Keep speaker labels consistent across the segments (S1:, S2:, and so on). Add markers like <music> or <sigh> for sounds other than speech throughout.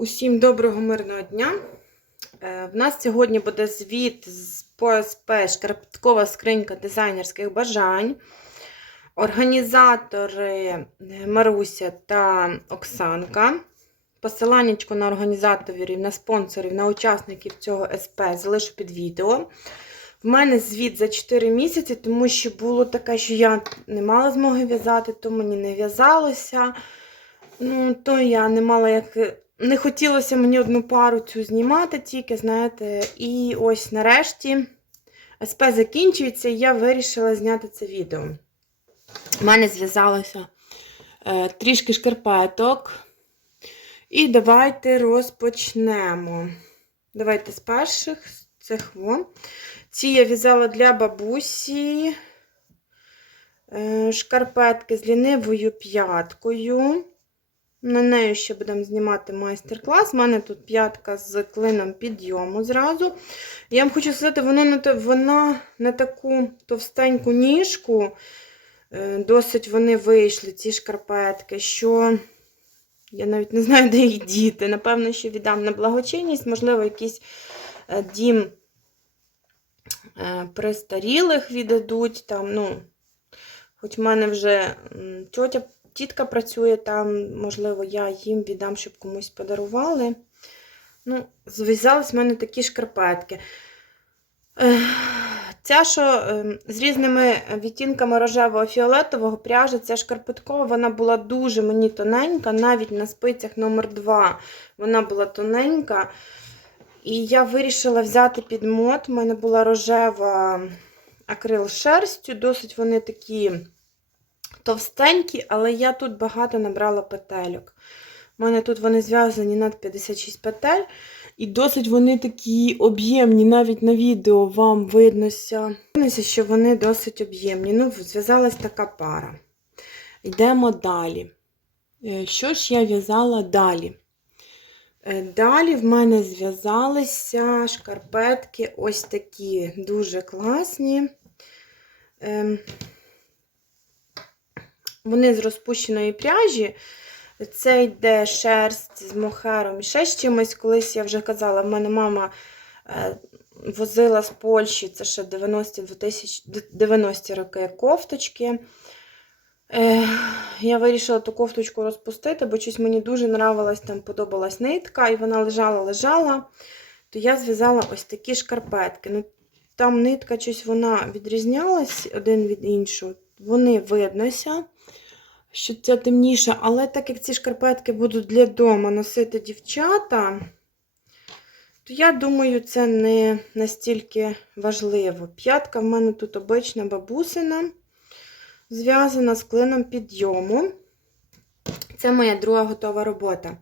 S1: Усім доброго мирного дня. Е, В нас сьогодні буде звіт з ПОСП Шкарпеткова скринька дизайнерських бажань. Організатори е, Маруся та Оксанка. Посиланнячко на організаторів, на спонсорів, на учасників цього СП залишу під відео. В мене звіт за 4 місяці, тому що було таке, що я не мала змоги в'язати, то мені не в'язалося. Ну, то я не мала як. Не хотілося мені одну пару цю знімати тільки, знаєте. І ось нарешті СП закінчується, і я вирішила зняти це відео. У мене зв'язалося е, трішки шкарпеток. І давайте розпочнемо. Давайте з перших цих во. Ці я в'язала для бабусі. Е, шкарпетки з лінивою п'яткою. На нею ще будемо знімати майстер-клас. У мене тут п'ятка з клином підйому зразу. Я вам хочу сказати, воно на, вона на таку товстеньку ніжку. е, Досить вони вийшли, ці шкарпетки, що я навіть не знаю, де їх діти. Напевно, що віддам на благочинність, можливо, якийсь е, дім е, престарілих віддадуть. Там, ну, Хоч в мене вже тьотя, тітка працює там, можливо, я їм віддам, щоб комусь подарували. Ну, зв'язались в мене такі шкарпетки. Ця, що ем, з різними відтінками рожевого фіолетового пряжа, ця шкарпеткова, вона була дуже мені тоненька, навіть на спицях номер 2 вона була тоненька. І я вирішила взяти під мод. У мене була рожева акрил шерстю, досить вони такі товстенькі, але я тут багато набрала петельок. У мене тут вони зв'язані над 56 петель. І досить вони такі об'ємні, навіть на відео вам виднося, що вони досить об'ємні. Ну, зв'язалась така пара. Йдемо далі. Е, Що ж я в'язала далі? Е, Далі в мене зв'язалися шкарпетки ось такі дуже класні. Вони з розпущеної пряжі. Це йде шерсть з мохером і ще з чимось. Колись я вже казала, в мене мама е, возила з Польщі, це ще 90 90 роки кофточки. Е, я вирішила ту кофточку розпустити, бо щось мені дуже нравилась, там подобалась нитка, і вона лежала-лежала. То я зв'язала ось такі шкарпетки. Ну, там нитка щось вона відрізнялась один від іншого. Вони виднося, що це темніше, але так як ці шкарпетки будуть для дому носити дівчата, то я думаю, це не настільки важливо. П'ятка в мене тут обична бабусина зв'язана з клином підйому. Це моя друга готова робота.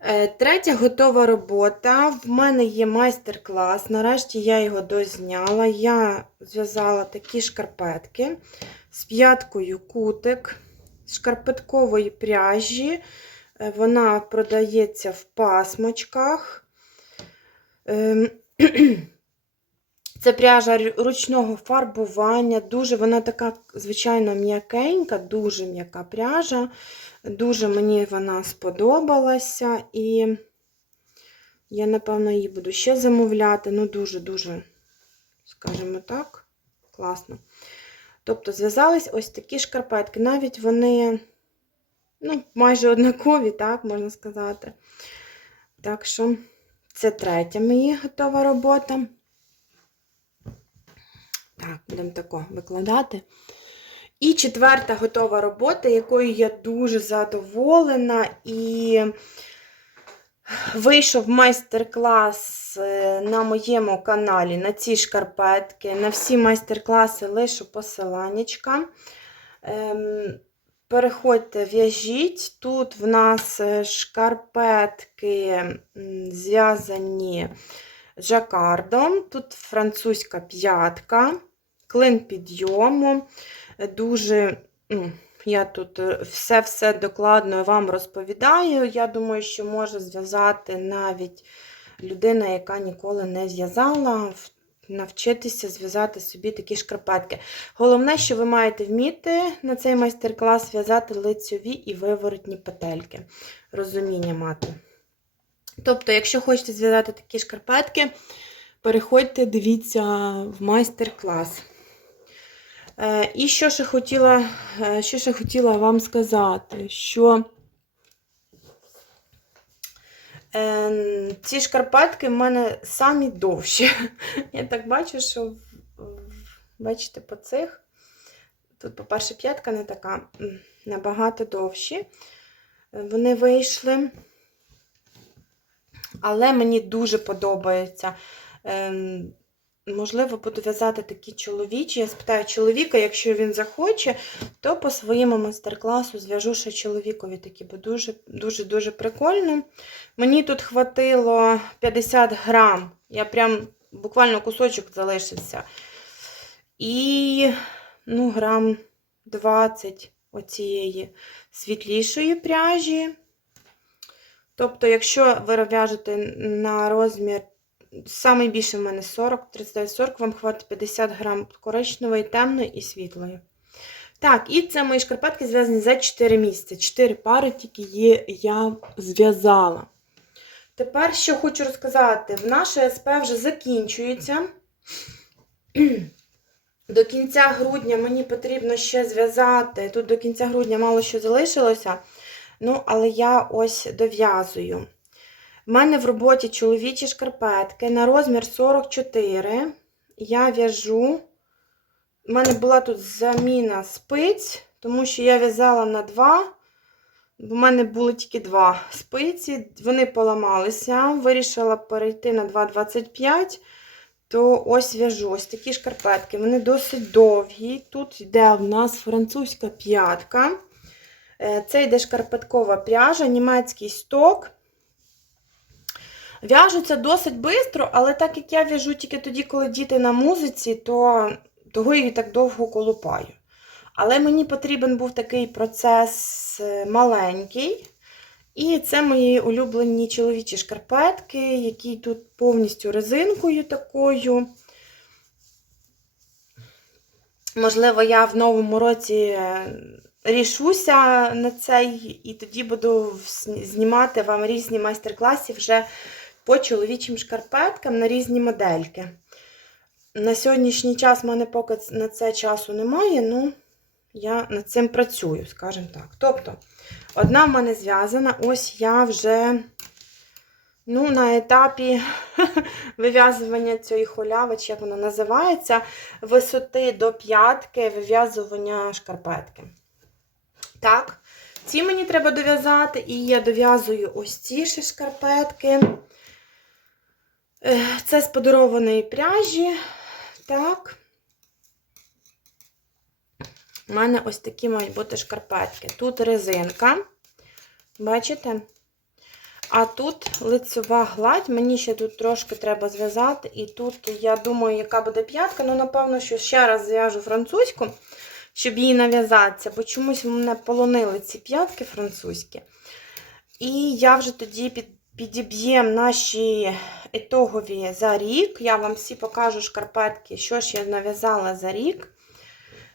S1: Е, Третя готова робота. В мене є майстер-клас. Нарешті я його дозняла. Я зв'язала такі шкарпетки з п'яткою кутик, шкарпеткової пряжі. Е, Вона продається в пасмочках. <clears throat> Це пряжа ручного фарбування. Дуже вона така, звичайно, м'якенька, дуже м'яка пряжа. Дуже мені вона сподобалася. І я, напевно, її буду ще замовляти. Ну, дуже-дуже, скажімо так, класно. Тобто, зв'язались ось такі шкарпетки. Навіть вони, ну, майже однакові, так, можна сказати. Так що, це третя моя готова робота. Так, будемо тако викладати. І четверта готова робота, якою я дуже задоволена. І вийшов майстер-клас е, на моєму каналі на ці шкарпетки. На всі майстер-класи лишу посиланнячка. Ем, Переходьте, в'яжіть. Тут в нас е, шкарпетки зв'язані жакардом. Тут французька п'ятка, клин підйому. Дуже, ну, я тут все-все докладно вам розповідаю. Я думаю, що може зв'язати навіть людина, яка ніколи не зв'язала, навчитися зв'язати собі такі шкарпетки. Головне, що ви маєте вміти на цей майстер-клас зв'язати лицьові і виворотні петельки. Розуміння мати. Тобто, якщо хочете зв'язати такі шкарпетки, переходьте, дивіться в майстер-клас. Е, І що ще хотіла, е, що ще хотіла вам сказати, що е, ці шкарпетки в мене самі довші. <laughs> Я так бачу, що бачите, по цих. Тут, по-перше, п'ятка не така, набагато довші. Вони вийшли. Але мені дуже подобається. Можливо, буду в'язати такі чоловічі. Я спитаю чоловіка, якщо він захоче, то по своєму майстер-класу зв'яжу ще чоловікові такі, бо дуже-дуже прикольно. Мені тут хватило 50 грам. Я прям буквально кусочок залишився. І ну, грам 20 оцієї світлішої пряжі. Тобто, якщо ви в'яжете на розмір, самий більший в мене 40, 39-40, вам хватить 50 грам коричневої, темної і світлої. Так, і це мої шкарпетки зв'язані за 4 місяці. 4 пари тільки є, я зв'язала. Тепер що хочу розказати: в наше СП вже закінчується. <clears throat> До кінця грудня мені потрібно ще зв'язати. Тут до кінця грудня мало що залишилося. Ну, але я ось дов'язую. У мене в роботі чоловічі шкарпетки на розмір 44. Я в'яжу. У мене була тут заміна спиць, тому що я в'язала на 2. У мене було тільки два спиці, вони поламалися. Вирішила перейти на 2,25. То ось в'яжу ось такі шкарпетки. Вони досить довгі. Тут йде в нас французька п'ятка. Е, Це йде шкарпеткова пряжа, німецький сток. В'яжуться досить швидко, але так як я в'яжу тільки тоді, коли діти на музиці, то того і так довго колупаю. Але мені потрібен був такий процес е, маленький. І це мої улюблені чоловічі шкарпетки, які тут повністю резинкою такою. Можливо, я в новому році е, рішуся на цей, і тоді буду знімати вам різні майстер-класи вже по чоловічим шкарпеткам на різні модельки. На сьогоднішній час в мене поки на це часу немає, ну я над цим працюю, скажімо так. Тобто, одна в мене зв'язана, ось я вже ну, на етапі <laughs> вив'язування цієї холяви, чи як вона називається, висоти до п'ятки вив'язування шкарпетки. Так, ці мені треба дов'язати, і я дов'язую ось ці ще шкарпетки. Е, Це з подарованої пряжі. Так. У мене ось такі мають бути шкарпетки. Тут резинка, бачите? А тут лицева гладь, мені ще тут трошки треба зв'язати. І тут, я думаю, яка буде п'ятка. Ну, напевно, що ще раз зв'яжу французьку, щоб її нав'язатися, бо чомусь мене полонили ці п'ятки французькі. І я вже тоді під, підіб'єм наші ітогові за рік. Я вам всі покажу шкарпетки, що ж я нав'язала за рік.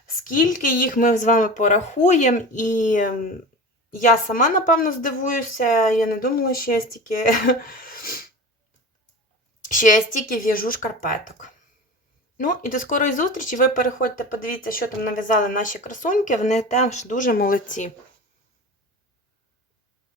S1: Скільки їх ми з вами порахуємо, і я сама, напевно, здивуюся, я не думала, що я стільки, <laughs> що я стільки в'яжу шкарпеток. Ну, і до скорої зустрічі. Ви переходьте, подивіться, що там нав'язали наші красуньки, вони теж дуже молодці.